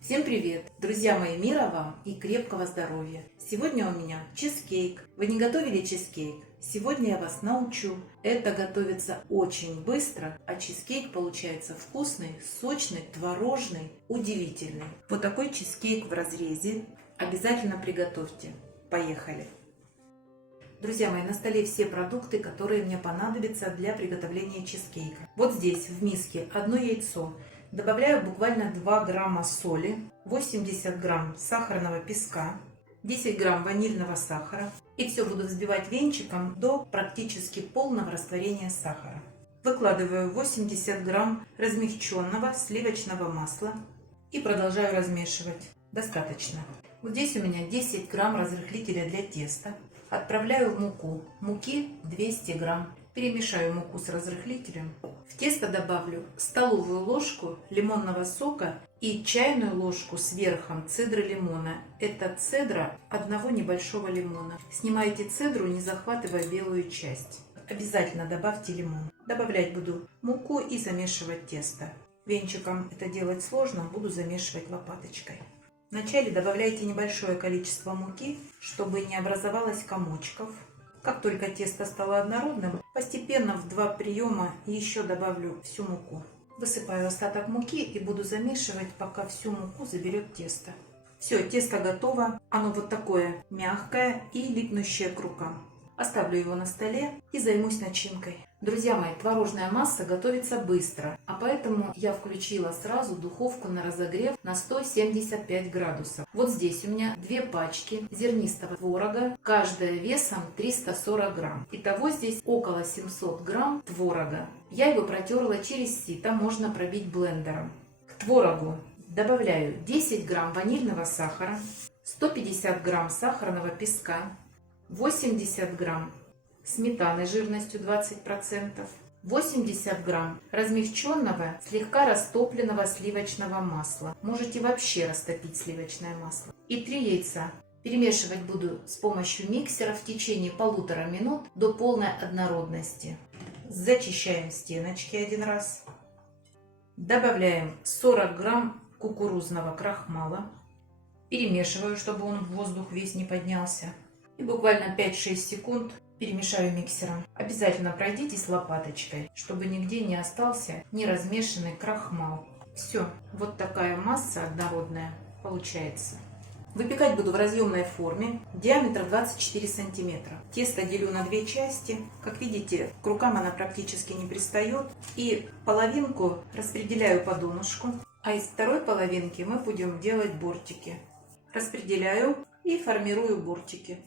Всем привет! Друзья мои, мира вам и крепкого здоровья! Сегодня у меня чизкейк. Вы не готовили чизкейк? Сегодня я вас научу. Это готовится очень быстро, а чизкейк получается вкусный, сочный, творожный, удивительный. Вот такой чизкейк в разрезе обязательно приготовьте. Поехали! Друзья мои, на столе все продукты, которые мне понадобятся для приготовления чизкейка. Вот здесь в миске одно яйцо. Добавляю буквально 2 грамма соли, 80 грамм сахарного песка, 10 грамм ванильного сахара. И все буду взбивать венчиком до практически полного растворения сахара. Выкладываю 80 грамм размягченного сливочного масла и продолжаю размешивать. Достаточно. Вот здесь у меня 10 грамм разрыхлителя для теста. Отправляю в муку. Муки 200 грамм. Перемешаю муку с разрыхлителем. В тесто добавлю столовую ложку лимонного сока и чайную ложку с верхом цедры лимона. Это цедра одного небольшого лимона. Снимайте цедру, не захватывая белую часть. Обязательно добавьте лимон. Добавлять буду муку и замешивать тесто. Венчиком это делать сложно, буду замешивать лопаточкой. Вначале добавляйте небольшое количество муки, чтобы не образовалось комочков. Как только тесто стало однородным, постепенно в 2 приема еще добавлю всю муку. Высыпаю остаток муки и буду замешивать, пока всю муку заберет тесто. Все, тесто готово. Оно вот такое мягкое и липнущее к рукам. Оставлю его на столе и займусь начинкой. Друзья мои, творожная масса готовится быстро, а поэтому я включила сразу духовку на разогрев на 175 градусов. Вот здесь у меня 2 пачки зернистого творога, каждая весом 340 грамм. Итого здесь около 700 грамм творога. Я его протерла через сито, можно пробить блендером. К творогу добавляю 10 грамм ванильного сахара, 150 грамм сахарного песка, 80 грамм сметаны жирностью 20%, 80 грамм размягченного, слегка растопленного сливочного масла. Можете вообще растопить сливочное масло. И 3 яйца. Перемешивать буду с помощью миксера в течение 1,5 минут до полной однородности. Зачищаем стеночки 1 раз. Добавляем 40 грамм кукурузного крахмала. Перемешиваю, чтобы он в воздух весь не поднялся. И буквально 5-6 секунд перемешаю миксером. Обязательно пройдитесь лопаточкой, чтобы нигде не остался неразмешанный крахмал. Все, вот такая масса однородная получается. Выпекать буду в разъемной форме, диаметр 24 сантиметра. Тесто делю на 2 части. Как видите, к рукам она практически не пристает. И половинку распределяю по донышку, а из второй половинки мы будем делать бортики. Распределяю и формирую бортики.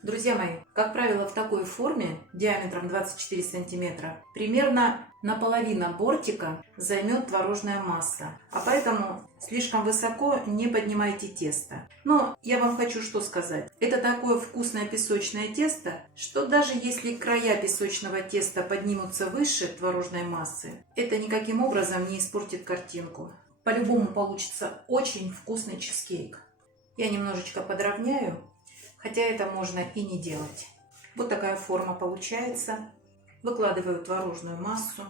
Друзья мои, как правило, в такой форме диаметром 24 сантиметра примерно наполовину бортика займет творожная масса. А поэтому слишком высоко не поднимайте тесто. Но я вам хочу что сказать. Это такое вкусное песочное тесто, что даже если края песочного теста поднимутся выше творожной массы, это никаким образом не испортит картинку. По-любому получится очень вкусный чизкейк. Я немножечко подровняю. Хотя это можно и не делать. Вот такая форма получается. Выкладываю творожную массу.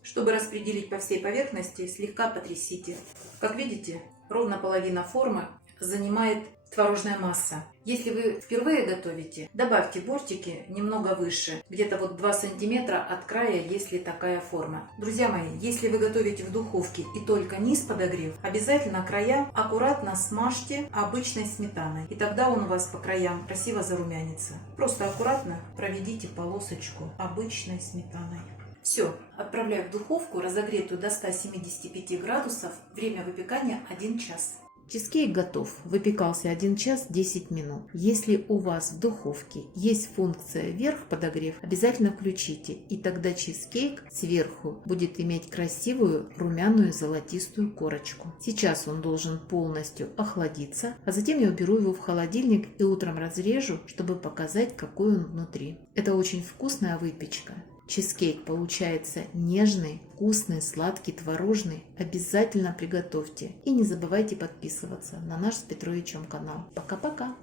Чтобы распределить по всей поверхности, слегка потрясите. Как видите, ровно половина формы занимает творожная масса. Если вы впервые готовите, добавьте бортики немного выше, где-то вот 2 сантиметра от края, если такая форма. Друзья мои, если вы готовите в духовке и только низ подогрев, обязательно края аккуратно смажьте обычной сметаной. И тогда он у вас по краям красиво зарумянится. Просто аккуратно проведите полосочку обычной сметаной. Все, отправляю в духовку, разогретую до 175 градусов. Время выпекания 1 час. Чизкейк готов. Выпекался 1 час 10 минут. Если у вас в духовке есть функция вверх подогрев, обязательно включите. И тогда чизкейк сверху будет иметь красивую румяную золотистую корочку. Сейчас он должен полностью охладиться, а затем я уберу его в холодильник и утром разрежу, чтобы показать, какой он внутри. Это очень вкусная выпечка. Чизкейк получается нежный, вкусный, сладкий, творожный. Обязательно приготовьте. И не забывайте подписываться на наш с Петровичем канал. Пока-пока!